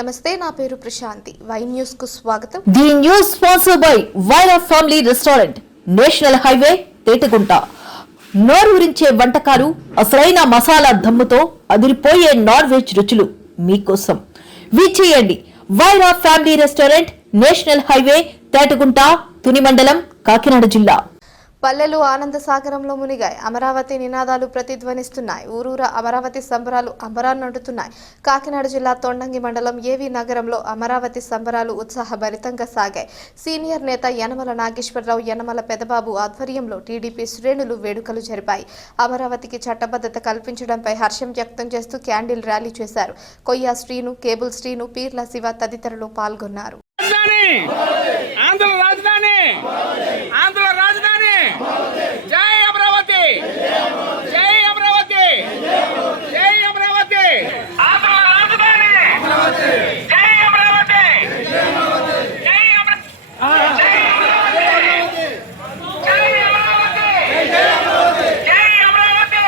నమస్తే, నా పేరు ప్రశాంతి. వై న్యూస్ కు స్వాగతం. The news sponsored by Vaira family restaurant, national highway, Tetagunta. నోరూరించే వంటకాలు, అసలైన మసాలా దమ్ముతో అదిరిపోయే నాన్ వెజ్ రుచులు మీకోసం. విచ్చేయండి Vaira family restaurant, national highway, Tetagunta, Tuni మండలం, కాకినాడ జిల్లా. పల్లెలు ఆనంద సాగరంలో మునిగాయి. అమరావతి నినాదాలు ప్రతిధ్వనిస్తున్నాయి. ఊరూర అమరావతి సంబరాలు అంబరాన్నంటున్నాయి. కాకినాడ జిల్లా తొండంగి మండలం ఏవి నగరంలో అమరావతి సంబరాలు ఉత్సాహభరితంగా సాగాయి. సీనియర్ నేత యనమల నాగేశ్వరరావు, యనమల పెదబాబు ఆధ్వర్యంలో టీడీపీ శ్రేణులు వేడుకలు జరిపాయి. అమరావతికి చట్టబద్ధత కల్పించడంపై హర్షం వ్యక్తం చేస్తూ క్యాండిల్ ర్యాలీ చేశారు. కొయ్య శ్రీను, కేబుల్ శ్రీను, పీర్ల శివ తదితరులు పాల్గొన్నారు. జై అమరావతి, జై అమరావతి, జై అమరావతి, ఆంధ్ర రాజధాని, జై అమరావతి, జై అమరావతి, జై అమరావతి, జై అమరావతి, జై అమరావతి, జై అమరావతి, ఆంధ్ర రాజధాని, ఆంధ్ర రాజధాని, జై అమరావతి, జై అమరావతి, జై అమరావతి,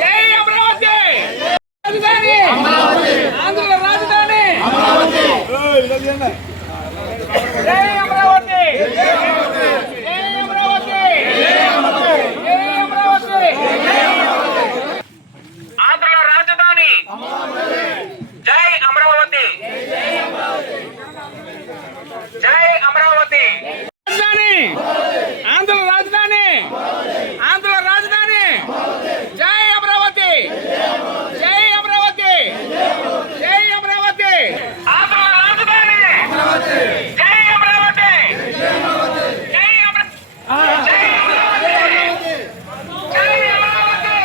జై అమరావతి, జై ఆంధ్ర రాజధాని, జై అమరావతి, జై అమరావతి, జై అమరావతి, ఆంధ్ర రాజధాని, జై అమరావతి, జై అమరావతి, ఆంధ్ర రాజధాని, ఆంధ్ర రాజధాని, జై అమరావతి, జై అమరావతి, జై అమరావతి, ఆంధ్ర రాజధాని, జై అమరావతి, జై అమరావతి, జై అమరావతి,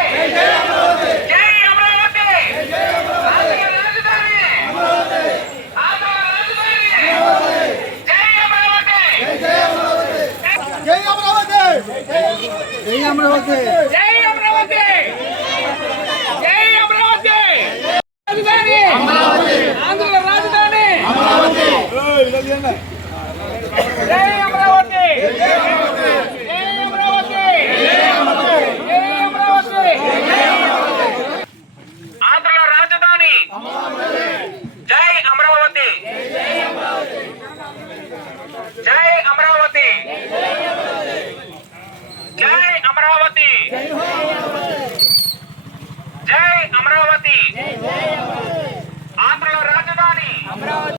జై అమరావతి, జై అమరావతి, ఆంధ్ర రాజధాని, ఆంధ్ర రాజధాని, జై అమరావతి, జై అమరావతి, జై అమరావతి, జై అమరావతి, జై అమరావతి, జై అమరావతి, రాజధాని, ఆంధ్ర రాజధాని, జై అమరావతి,